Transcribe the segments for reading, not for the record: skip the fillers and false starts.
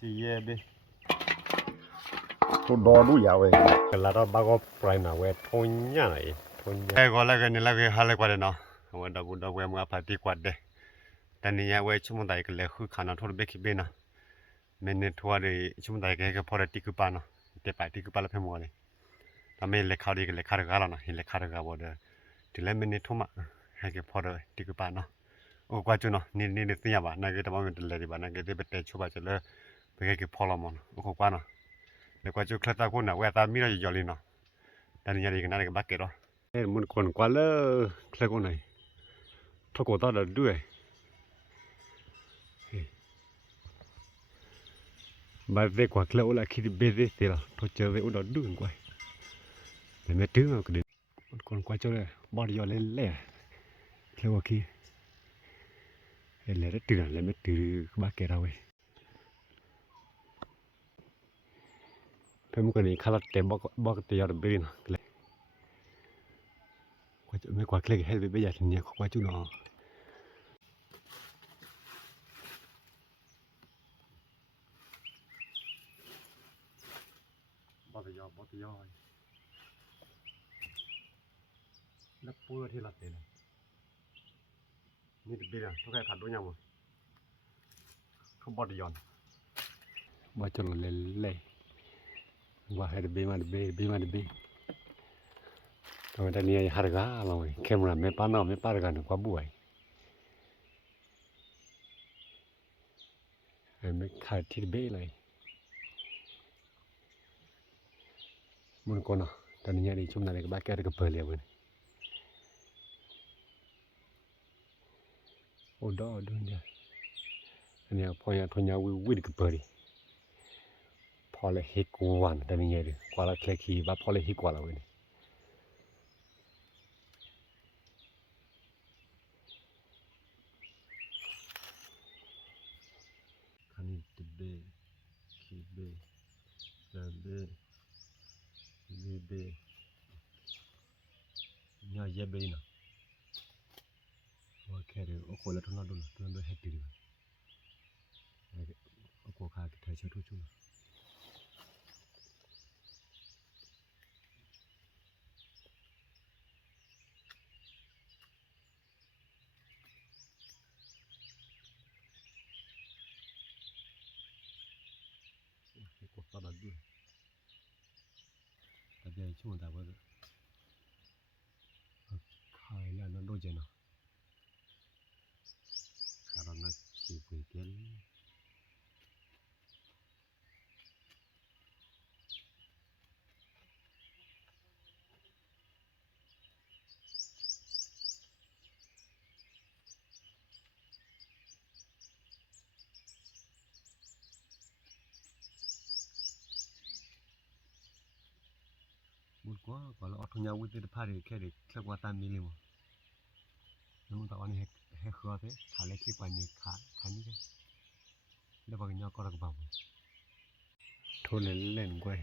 xì ye bê tôi đo đủ giàu vậy cái là đó bao gồm phải mà về thôi nhá này thôi nhá cái gọi là cái này là cái hai cái đó mà đâu về mà phải đi quạt đấyแต่นี่ยังเว้ยชั่วโมงใดก็เลยคือขนาดทั่วเบคิเบนะมันเนี่ยทั่วเลยชั่วโมงใดก็พอได้ติกุปานะเดี๋ยวไปติกุปาแล้วเพิ่มมาเลยแต่ไม่เล็กเขาดีก็เล็กขาดกันแล้วนะเห็นเล็กขาดกันบ่เด้อถึงแล้วมันเนี่ยทุ่มอ่ะให้ก็พอได้ติกุปานะโอ้กว่าจุเนาะนี่สิ่งอย่างบ้านั่นก็แต่ว่ามันเป็นเลยดีบ้านั่นก็ได้ไปเตะชั่วบาจะเลยไปก็พอละมันโอ้กว่าเนาะแล้วกว่าจุเคล็ดตาคนน่ะเว้ยตามีอะไรอยู่เลยเนาะแต่นี่ยังดีกันนั่นก็บักเก็ตเนาะเอ้มันคนกว่าเลยเคล็ดคนไหนทุกคนต้องเดือดด้วยmà về quả lâu là khi về thế thì là thôi chờ về uống đó đuổi quay để mấy trứng mà cái còn quay cho đây bỏ đi lên lẻ lâu kia lẻ rất trứng là mấy trứng ba kẻ đâu vậy phải một cái này khá là đẹp bỏ cái tiền ở bên này quay cho mấy quả kia hết bây giờ thì nhiều quay chú nó bỏ tự do lắp pua thì lắp thế nàyนี่ดีนะทุกอย่างผัดด้วยยังมั้งเขาบอดย้อนว่าจะลอยเลยว่าให้ดีมาดีตอนนี้ยังหาร์กาลอยเข้มระไม่ปานเอาไม่ปานกันกว่าบุ๋ยไม่ขาดที่เบ้เลยมันก็เนาะตอนนี้ยังดีชุ่มนั่นเลยก็บ้าแก่ก็เปรี้ยวเลยโอ้ดอดูเนี่ยอันนี้พอยังทนยาววิ่งก็เปรี้ยวพอเลยฮิกวันตอนนี้ยังดีกว่าละเคล็ดขี้บ้าพอเลยฮิกว่าละเว้ยคันนี้ติเบ้ขี้เบ้เบ้เบ้เนี่ยเย่เบ้นะว่าแค่เดี๋ยวโอ้โหแล้วทุนเราดูให้ดีดีโอ้โหข้ากินไทยเชื่อทุกชุนกดตลอดด้วยแต่เดี๋ยวช่วงแต่ว่าขายแล้วนั่นโดนเจนะขาเรานักชีพเกินบุญกว่าก่อนเราเอาทุนยาวิ่งไปพาดีแค่เด็กแค่ว่าตามมีเลยมั้งแล้วมึงตอนนี้ให้เครือเถอะขาเล็กที่กว่านี้ขานี้แค่แล้วบางอย่างก็รักบ่าวทุนเล่นกว่า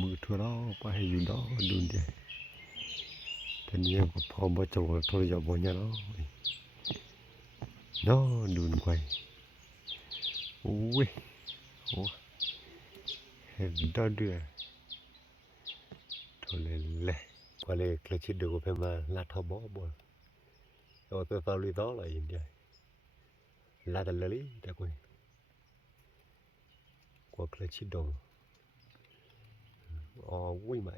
มือทัวร์ก็ให้อยู่ดอดูดิแต่เนี่ยพอบ่จบโทรศัพท์บ่เนี่ยดอดูกว่าโอ้ยโอ้เห็นดอด้วยทุเรศเลยกว่าเลยเคยชิดดูก็เพิ่มมาลาดทบบ่เอาตัวฟาริโต้เลยอินเดียลาดเลยแต่กูกว่าเคยชิดดูอ๋อวิ่งไหม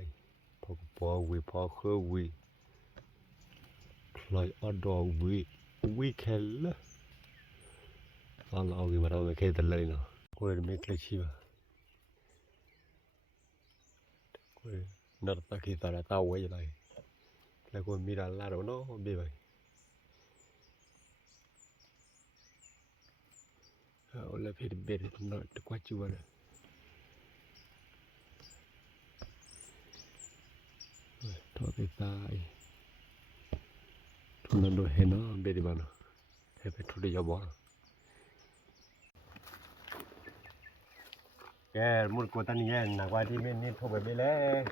พอวิ่งพอเคยวิ่งลอยอดอวิ่งแค่ละตอนเราวิ่งมาเราแค่แต่เลยเนาะกูเลยไม่เคยชิดกูนัดตะกี้ตาละตาไว้ยังไงแล้วกูมีร้านลาดเนาะบีไปเอาละเพจเบ็ดหน่อยตะกวาดจูนะทอดตายทุนนั้นโดยเห็นเนาะเบ็ดบ้านเนาะให้ไปทุเรียนบ่แกมุดกูตันนี้หนักว่าที่ไม่นี่ทั่วไปไม่เลย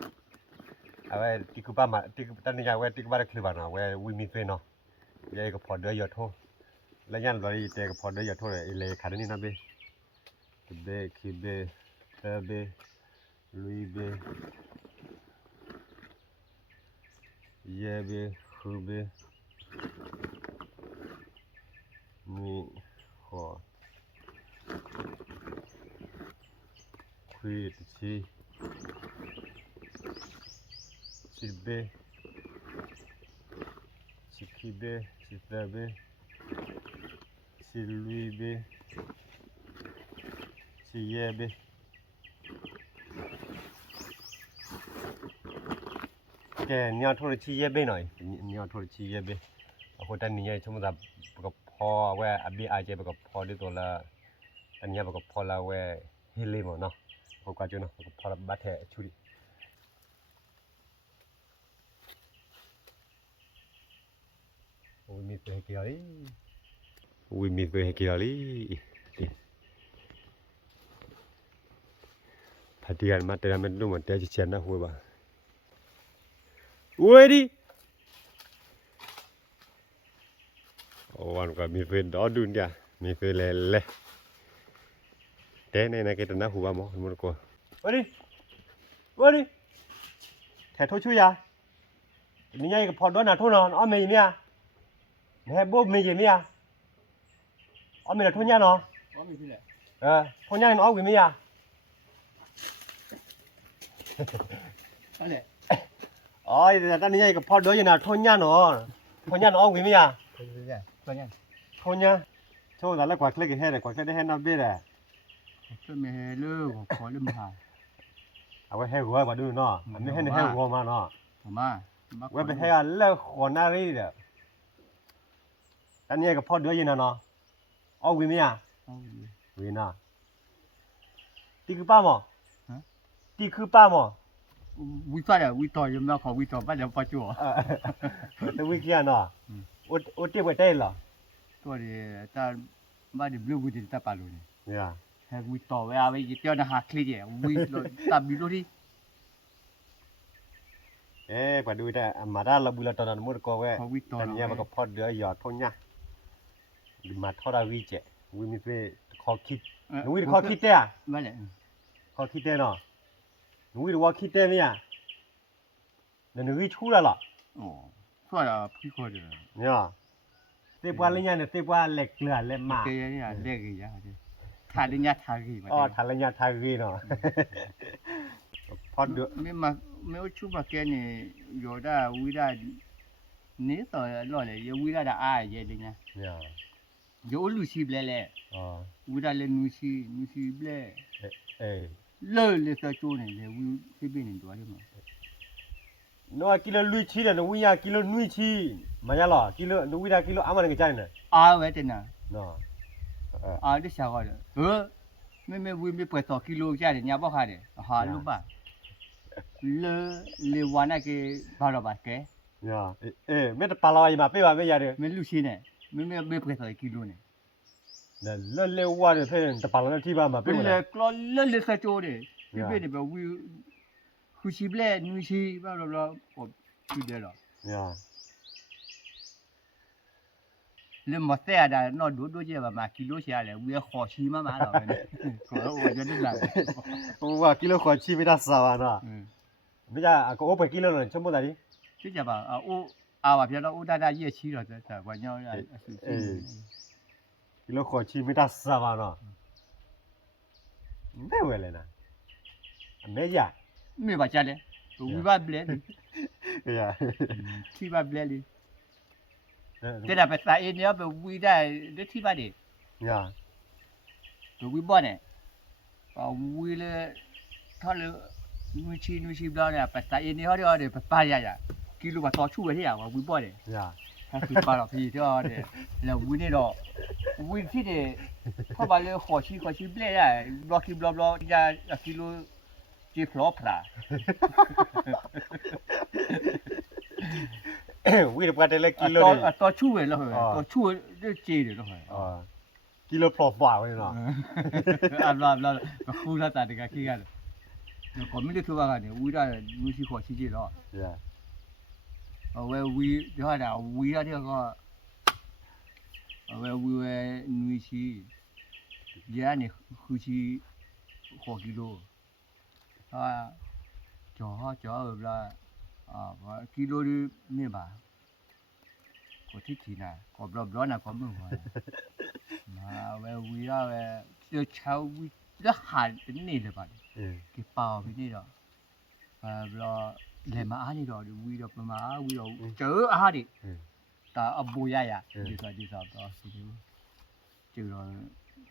เอาไว้ที่กูป้ามาที่ตันนี้เอาไว้ที่กูบ้านคลิปบ้านเอาไว้วิ่งมีเฟนเนาะยัยก็พอเดือยอดโท แล้วยันเราอีเตะก็พอได้อย่าโทษเลยเลยขาดนี่นะเบ้เบ้คีเบ้เตเบ้ลุยเบ้เย่เบ้คูเบ้มีขอคุยชีเบ้ชีคีเบ้ชีเตเบ้ชีลุยเบ้ชีเย่เบ้แกเนี่ยโทษชีเย่เบ้หน่อยเนี่ยโทษชีเย่เบ้คนท่านนี้ชั่วโมงแบบกับพอแวะอบีไอเจแบบกับพอด้วยตัวละอันนี้แบบกับพอละแวะเฮลิมเนาะพอกว่าจุเนาะกับพอละบัตเทชุดิโอ้ยมีตัวให้กี่อะไรโอ้ยมีตัวให้กี่อะไรพัดกันมาแต่ละมันดูเหมือนแต่จะเชียนนะหัวบ้าโอ้ยดิโอ้วันก็มีเพื่อนดอดุนเดียมีเพื่อนเล่แต่ในนั้นก็ต้องหัวมั้งมันก็วันนี้แถวทุ่ช่วยยานี่ไงก็พอดอนนะทุ่นนอนอ้อมไม่เนี่ยแม่บ๊อบไม่ยังเนี่ยอ้อมไม่ละทุ่นยาเนาะอ้อมไม่ที่ไหนทุ่นยาอ้อมไม่เนี่ยอะไรอ๋อแต่ตอนนี้ไงก็พอดอนอยู่นะทุ่นยาเนาะทุ่นยาอ้อมไม่เนี่ยทุ่นยาโชว์แต่ละกว่าคลิกให้เลยกว่าคลิกได้ให้นับเบี้ยเลยก็ไม่เลิกขอเริ่มหาเอาไว้ให้หัวมาดูเนาะไม่ให้ให้หัวมาเนาะมาไว้ไปให้กันแล้วขอหน้ารีเด้อตอนนี้ก็พอเดือยนะเนาะเอาวิมีอ่ะวินะตีคือป้าหมอตีคือป้าหมอวิต่อเลยวิต่อยังไม่ขอวิต่อบ้านเดี๋ยวปัจจุบันแต่วิกี้เนาะโอเตี้ยไปได้หรอตัวเดียวแต่บ้านเดี๋ยวบลูวิตาปาลูเนี่ยให้วิต่อไว้เอาไว้ยี่เตี้ยนะฮักคลีเดียวิตาบิโลดีพอดูแต่มาได้เราบุลตอนนั้นมุดก็เว้ยตอนนี้มันก็พอเดือยหยอดทุ่งเนี่ยมาทอดวิเจวิมีเพื่อขอคิดนุ้ยขอคิดเต้อะไม่เลยขอคิดเต้เนาะนุ้ยว่าคิดเต้ไหมอ่ะนั่นนุ้ยชู้แล้วล่ะโอ้ช่วยอ่ะพี่คนเดียวเนี่ยเตปว่าเรื่องเนี่ยเตปว่าเหล็กเหลือเล่มมาเตยเนี่ยเล็กอย่างเดียวทาริญาทารีอ๋อทาริญาทารีเนาะพอเดือไม่ว่าชูมาแกนี่ยอดาวิดานี่ต่อหล่อเลยวิดาได้เยอะเลยนะเนี่ย有露西不来嘞，为啥来露西不来？老来啥做呢？来为这边人多的嘛。那กิโลลุยชีเลยนะวิญญากิโลนุยชีมาอย่าหรอกิโลนุวิญญากิโลอามันก็ใจเนี่ยไว้แต่น่ะเนาะได้ชาวเลยไม่วิไม่เปิดต่อกิโลใจเนี่ยอย่าบอกหาเลยหาลูกบ้าเลวันน่ะก็บาร์บาแกเนี่ยไม่แต่ปลาลอยมาเป้ว่าไม่ยาเลยไม่ลูซีเนี่ยไม่เปิดต่อกิโลเนี่ยเนี่ยเลวว่าเนี่ยเพื่อนแต่ปลาลอยที่บ้านมาเป้ว่าเลยกล้าเลยสักโจเนี่ยพี่เป็นเนี่ยแบบวิคุชิบเล่นุชิบ้าเราคุยเดียวหรอเนี่ยเรื่องมาเสียดายนอดูเจ้ามากิโลเสียเลยวิขอชีมาหรอเนี่ยก็ว่าจะได้หลังว่ากิโลขอชีไม่ได้สาวนะไม่ใช่ก็โอ้ไปกิโลเลยชั่วโมงไหนที่จะบอกว่าเพียงเราได้เยี่ยชีหรอแต่วันนี้กิโลขอชีไม่ได้สาวนะไม่เวเลยนะไม่ยากไม่บาดเจ็บเลยวิบัติเบลล์ที่บาดเบลล์แต่ถ้าเป็นสายเนี่ยเป็นวิได้ได้ที่บาดเลยตัววิบัติเนี่ยวิเลยถ้าเลยนุชิบล้อเนี่ยเป็นสายเนี่ยเขาเรียกว่าเป็นปลายใหญ่กิโลบาทต่อชั่วที่อย่างว่าวิบัติเนี่ยถ้าคือปลาเราพี่ที่ว่าเนี่ยแล้ววินี่เราวิที่เนี่ยเขาบอกเลยขอชีเบลล์ได้บล็อกจะกิโลจีพลอพลาวิ่งไปได้เลยกิโลนี่ต่อชั่วเลยเหรอต่อชั่วได้จีเลยเหรอกิโลพลอฝ่าเลยเนาะเราคู่ละตาเด็กขี้กันก็ไม่ได้ทั่วกันเนี่ยวิ่งได้วิ่งที่ขอชีจีหรอวิ่งเดี๋ยวนะวิ่งเดี๋ยวก็ we were nuishi yani khuchi kilo cho bla kilo ni ba có thích thì nào có blo nào có mừng rồi mà về we ra về chưa cháu we rất hẳn tính này rồi bạn cái bao cái này rồi và blo để mà ăn đi rồi we rồi mà we rồi chớ đi ta ở bùi ya đi sao đó chứ rồi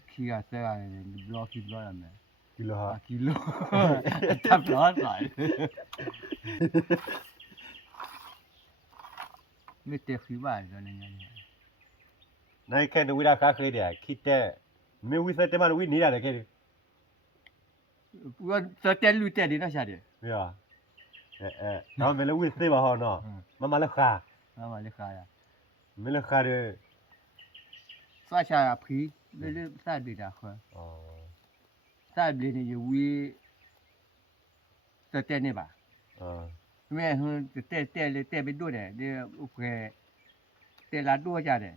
khi sẽ blo làm này kilo thấp đó rồiไม่เตะขี้บ้านเลยเนี่ย này cái nó đã khác cái đấy khi thế mình vi sẽ mà vi ní là cáiว่าจะเต้นลุยเต้นดีนะชาดิ yeah nó mình là vi sẽ mà họ nó mà là khá มาเลยค่ะ mình là khá đấy ซาชาพีไม่ได้ซาดีดาค่ะซาดีเนี่ยวีจะเต้นเนี่ยป่ะแม่ฮึจะเต้นเลยเต้นไปด้วยเนี่ยเดี๋ยวโอเคเต้นละด้วยจ้ะเนี่ย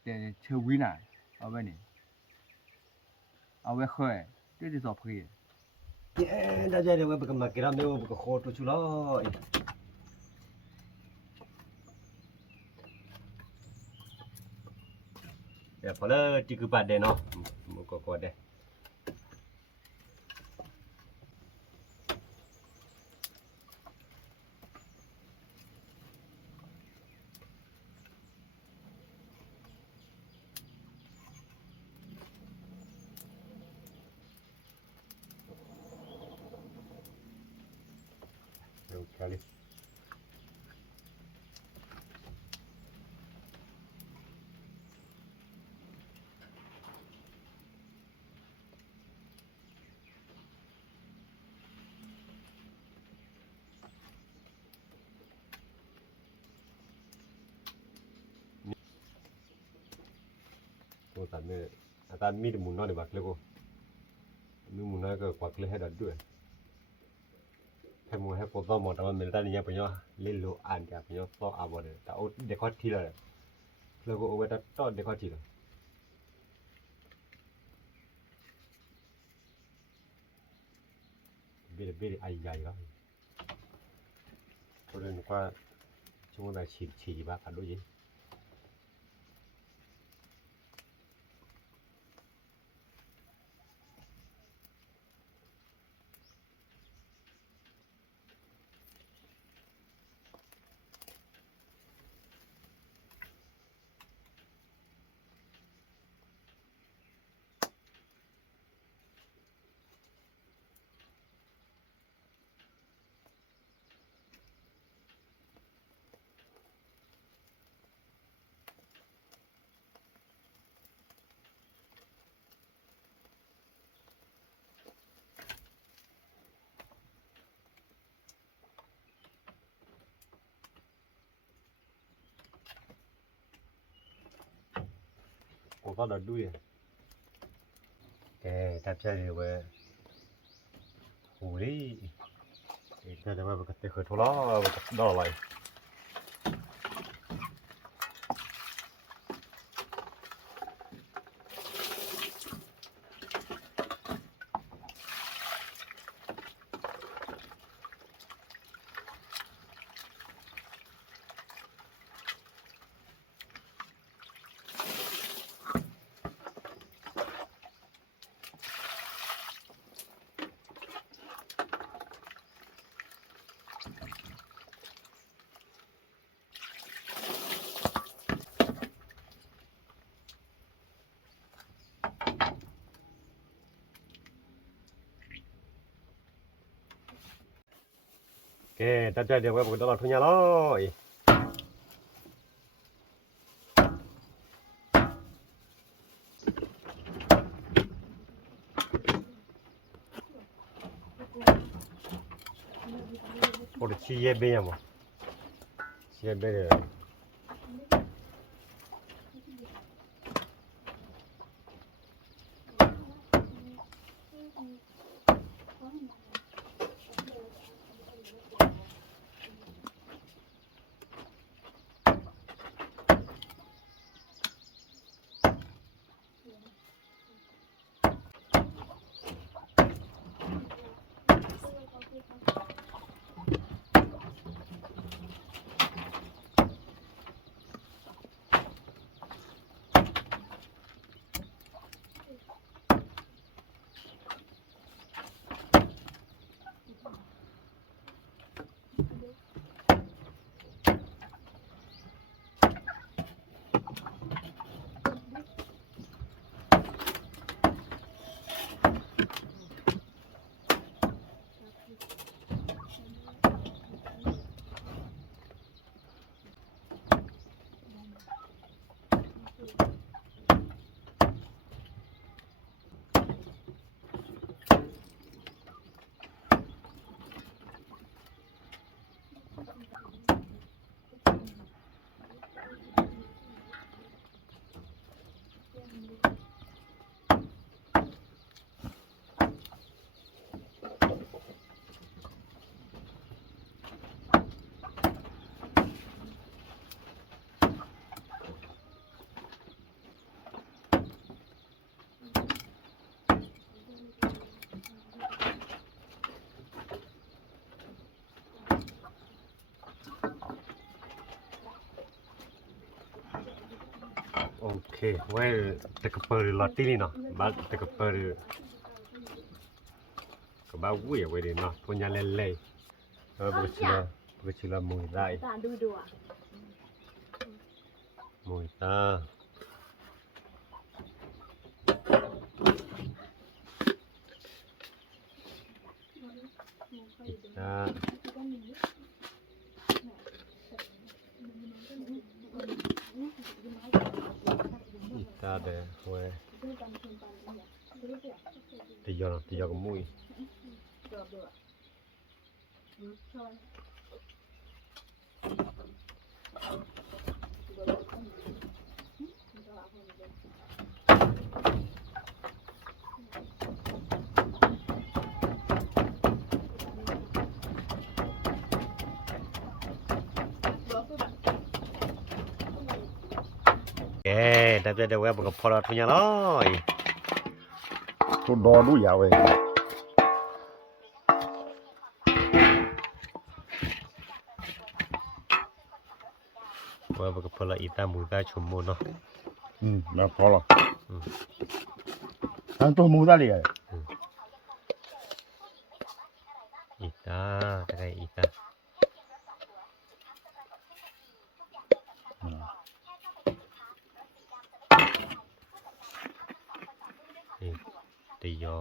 เต้นเชวิน่ะเอาไว้นี่เอาไว้ค่อยที่สอบพี cái đã chơi được cái mà cái làm đâu cái khó tôi chú lo để phải là chỉ cứ bắt đây nó một có đây kali tôi tạm này ta mi được muốn nói để bạc lấy cô mi muốn nói cái bạc lấy hết đặt đuôi hay mua hay có một tao mình ta đi nhà bây giờ lên lô ăn cả bây giờ to à bọn này tao để có thi rồi rồi cô bây giờ to để có thi rồi biết ai dài lắm tôi lên qua chúng ta chỉ ba cả đôi gì cô ta đặt đuôi cái tập chơi thì về hủ đi cái này mà cái khởi thô đó đó là lại cái tập chơi thì về một đó là thôi nhà rồi ủa chi bê mà chi bê rồi โอเคไว้ตะกเปิดลอตตี้นี่เนาะบ้านตะกเปิดก็บ้าวุ้ยไว้ดิเนาะพญาเล่นเลยบุกชิลามวยได้ ตาดูดูอ่ะ มวยตาตาตาเด้อเว้ยตียอกับมวย đạp ra đầu em một cái phò lọt nhà rồi tôi đo đuôi dạo vậy và một cái phò lọt ita mùi ta chùm môn nó là phò lọt thằng tôi mua ra liền ita cái itaตียอ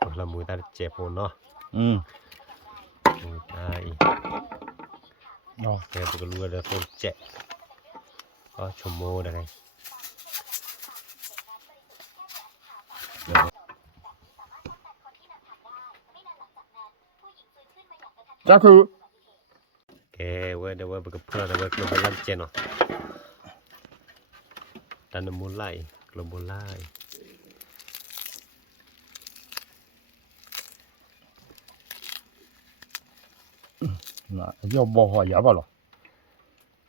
hoặc là mùi ta chẹp hồn nó mùi ta rồi cái tôi lùa được con chẹp có chùm mô đây này chắc cứ cái quên đâu quên bực phơi đâu quên không phải làm chén nó ta nó muốn lại lo muốn lại do bò hỏi giá vào rồi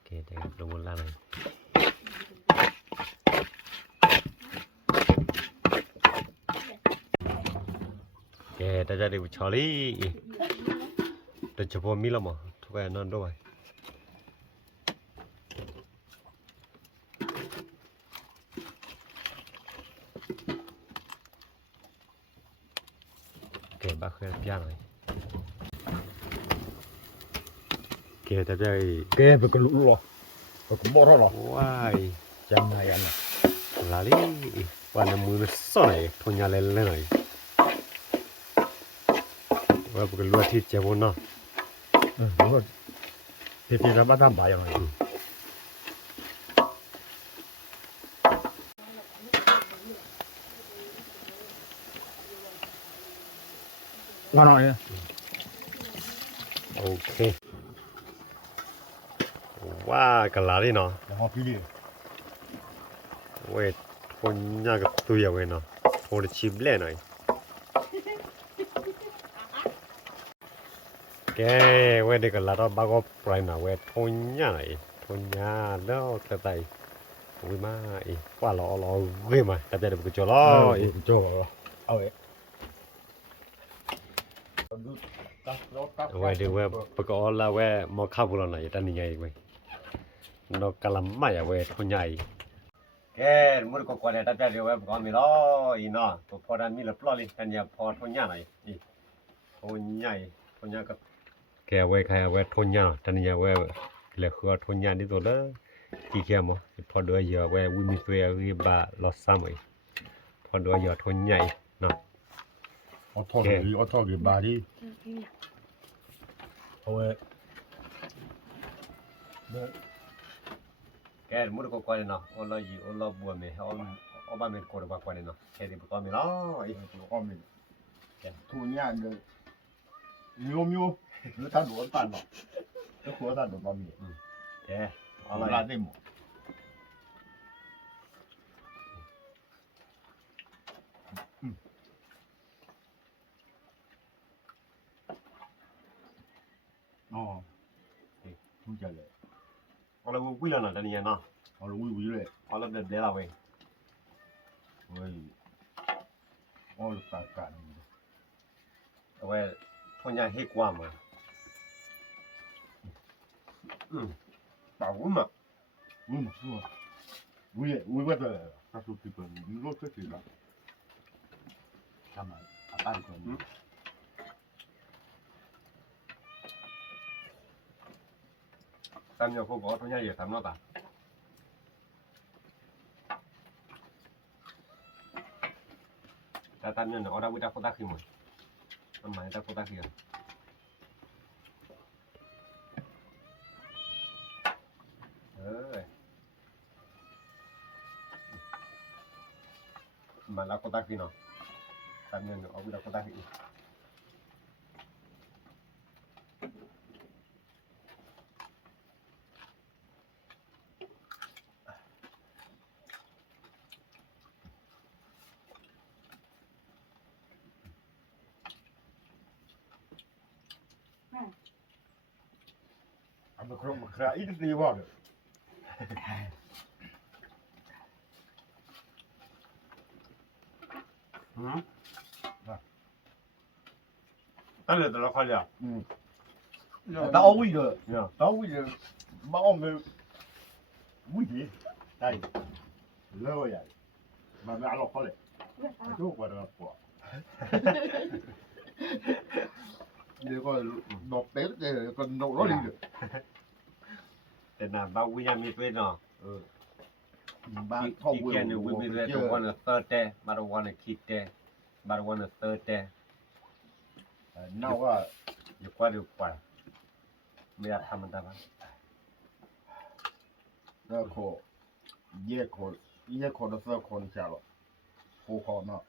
cái đây lo muốn lại này cái ta ra được chó đi để chụp vào mi lắm mà thôi cái non đâu rồi cái bác khơi ra rồi cái ta chơi cái phải có lũ rồi phải có bò rồi Why? chẳng này anh Lali, warna mulu sonai, punya lele nai. Wah, bukan luar hit jauh na. đúng rồi thì nó bắt tham bài rồi ngon rồi Okay. Wah, cái lali na. ngon phi đi Wait, punya cái tuya weh na. Thôi chim lệ nai. Cái weh đây cái lada bago prime na weh punya nai. Punya đó cái tay. Ui ma, quá lo ghê mà, ta đây được cái chỗ lo. cho ơi Weh đi weh, pokok olah weh mau kabur na, ya tani nyai weh. Nó kalam maya weh thonyai. Cái muốn có quan hệ đặc biệt weh có mi lo, ina, có đàn mi là ploli, tani ya phò thonya này, thonyai, thonya cái weh khai weh thonya, tani ya weh le khua thonya đi rồi đó. Chỉ kia mà, phò đua giờ weh wimi tuya riba lo samai. Phò đua giờ thonyai, nè. ở thôi cái bà đi thôi Cái muốn có quan hệ nào, ola bùa mẹ, ba mẹ có được quan hệ nào, cái gì có mẹ đó, con mình thu nhà được nhiều nhiều nó ta đuổi tàn mà nó khua ta đuổi con mình cái 拉内姆。哦，不讲了，我来为了呢，这年呢，我是微嘞，我来别了喂，我是干。喂，同样黑瓜嘛，打工嘛，微的，他说这个你落这去了，他们大的可能。咱们不搞同样也谈不到的。咱们呢，我为他扩大规模，我买他扩大规模。mà là kota khi nào tạm nhân ở bây kota khi Ama kira ít đi vào được. ta lượt là khoai à Tao quý rồi, yeah tao quý rồi, mà ông mới quý gì? Đây, lâu vậy, mà mẹ ăn lọc khoai, chú qua được quả. Để coi nộp té thì còn nộp nó đi được. để làm bao quy mi tuế nó Ba you thâu can do we be the one a third day but one a keep day but one a third day Nào à, you qua được quả bây giờ tham ta mà nó khổ, dễ khổ nó sơ khổ nó chả rồi, khổ nó,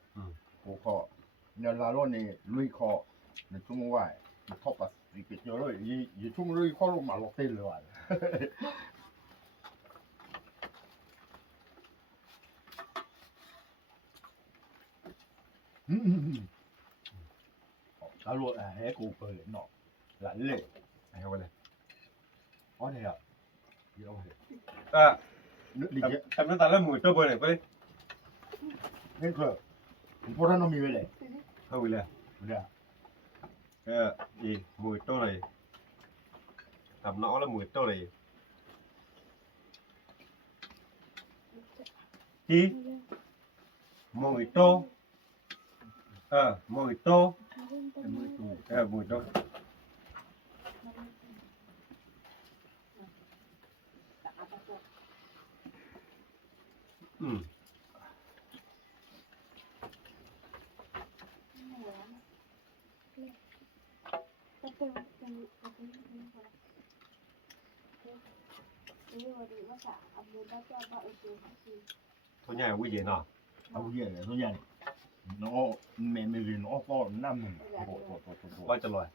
khổ, nhờ là luôn này lùi khổ, nó chung ngoài, nó thóc à, cái chỗ rồi, gì chung lùi khổ luôn mà lọt tên rồi. Tao luôn à, hết cụ cười nó, lạnh lệ, hay không này có thể à, gì đâu hết, ta nước đi chứ, em nói ta lấy mùi tơ bơ này với hết rồi, bố nó mì về đây, không bị là ra, gì mùi tơ này tầm nó là mùi tơ này gì mùi tơ mùi tơ mùi tơ thôi nhà quý gì nào tao gì này, nó nhảy, nó mẹ gì nó to năm mình, bao nhiêu loại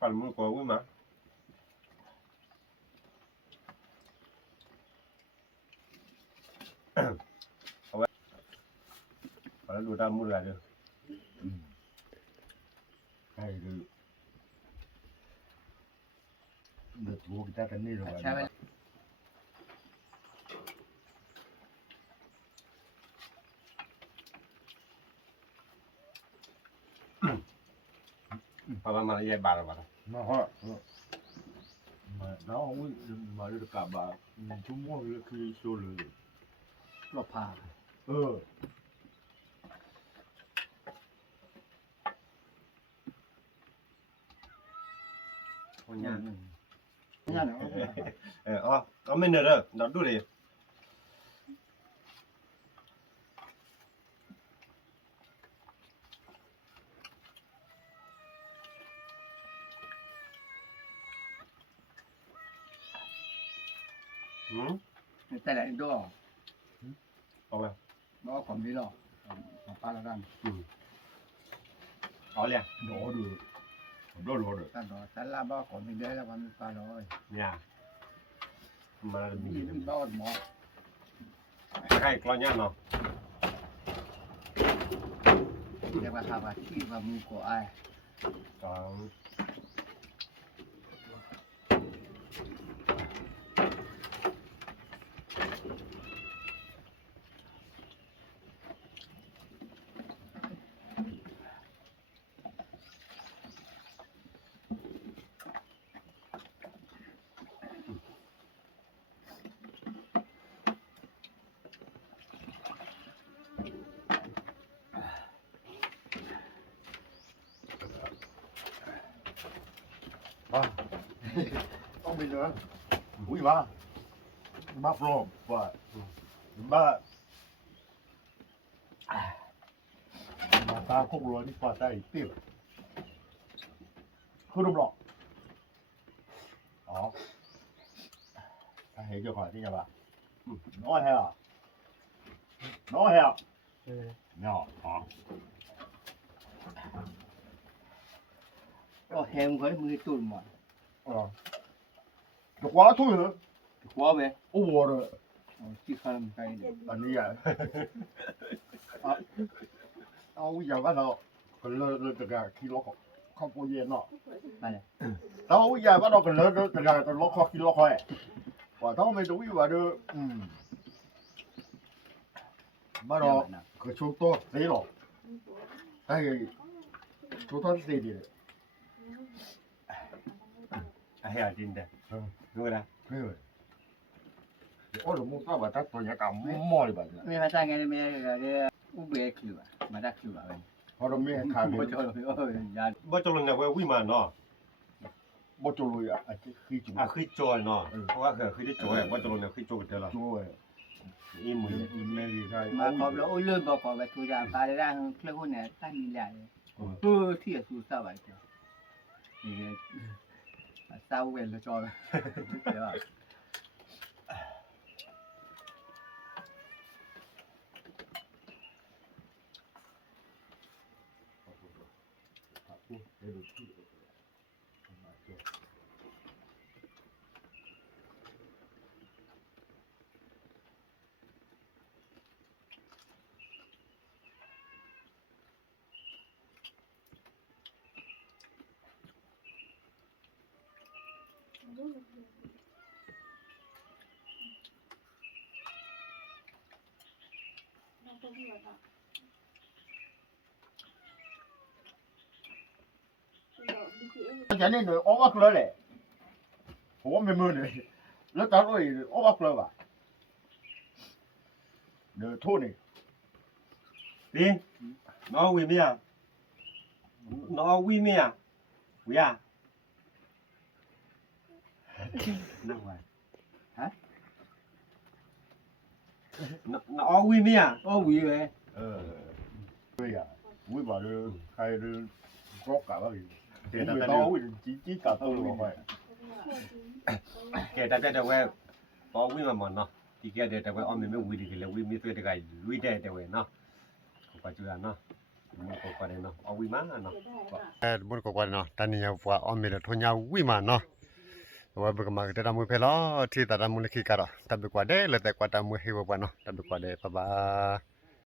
phần mua của quý mà phải đồ ta mua là được cái được thua người ta cái này rồi,ใช้เวลา Papa mà dạy bà rồi bà nó hả, mà nó không mà được cả bà, chúng mua cái số lượng, หลบผ่า thôi nha เนี่ยเนาะ có mấy nữa rồi nó đủ đi แต่ละดอก เอาไป ดอกของนี้หรอปลาละกัน เอาเลย โดดูโดดู ตั้งดอกแต่ละบ้าของนี้ได้แล้วมันปลาลอย เนี่ยมาแล้วมี มีบ้าหมอ ใกล้กลอนย่างเนาะ ที่จะมาทำอาชีพมามีก่อไอ้ สอง อ่ะต้องมีเนื้ออุ้ยมาพร้อมว่ามาตาคงรวยนี่ปลาใจเตี้ยคือรูปหล่ออ๋อถ้าเห็นเจ้าของที่จะว่าน้อยแฮะน้อยแฮะเนาะอ๋อ ก็แฮมเขามือตุ่นหมด อ๋อเดี๋ยวกว่าทุ่งเหรอ หัวไป โอ้โหเลย ที่ข้ามไปเนี่ย อันนี้อ่ะเอาอย่างนั้นเราก็เลยจะการขี่รถข้าวโพดเย็นเนาะ มาเลย เราอย่างนั้นเราก็เลยจะการรถข้าวขี่รถข้าวว่าถ้าไม่ดูอีกว่าเด้อมาเราคือช่วงตัวเสียหรอกไอ้ช่วงตัวเสียดีเลย เฮียจินเด้ดูนะ เฮ้ยเดี๋ยวเรามุ่งเข้าไปตัดตัวนี้กับมั่วเลยแบบนี้ ไม่มาตั้งไงไม่ได้เดี๋ยวอุเบกคือมาดักคือแบบ พอเราไม่ขาย บ่ ไม่ จอยยา บ่จงลงเนี่ยเว้ยวิมานเนาะ บ่จุลุยอ่ะไอ้ขี้จุลุ อ่ะคือจอยเนาะเพราะว่าคือได้จอยบ่จงลงเนี่ยคือจอยเด้อล่ะ จุลุย อีมือ ไม่ดีใช่ มาขอบแล้วโอ้เริ่มบอกขอไปทุจาปลาได้เครื่องคนเนี่ยตั้งมีแหล่ที่จะสู้ซะไว้เจ้านี่เศร้าเว้นแล้วจอยเดี๋ยว Cái này nó ốp lơ lệ. Ốp mềm mềm này. Nó tao nói ốp lơ vào. Nó thô này. ดิน้องวิเมียน้องวิเมียวิอ่ะนั่งไว้ฮะน้องวิเมีย โอ้วีเว้ย Vui à. Vui vào đưa khai đưa góp cả bao nhiêu. เดี๋ยว Người แต่ tao chỉ cả tôi mà phải. แกแต่เว้ยพอวิมาหมดเนาะที่แกแต่เว้ยอ้อมไม่วิดีกันเลยวิมีตัวเด็กลุยแต่เว้ยเนาะก็จุดเนาะมันก็กว่าเนาะเอาวิมาเนาะบุญก็กว่าเนาะตอนนี้ว่าอ้อมมีแล้วทนยาวิมาเนาะว่าเบิกมาแต่ตามือเพลอที่ตาตามือขี้กะตะเบิกว่าเด้แล้วแต่กว่าตามือให้ว่าเนาะตะเบิกว่าเด้บ๊ายบาย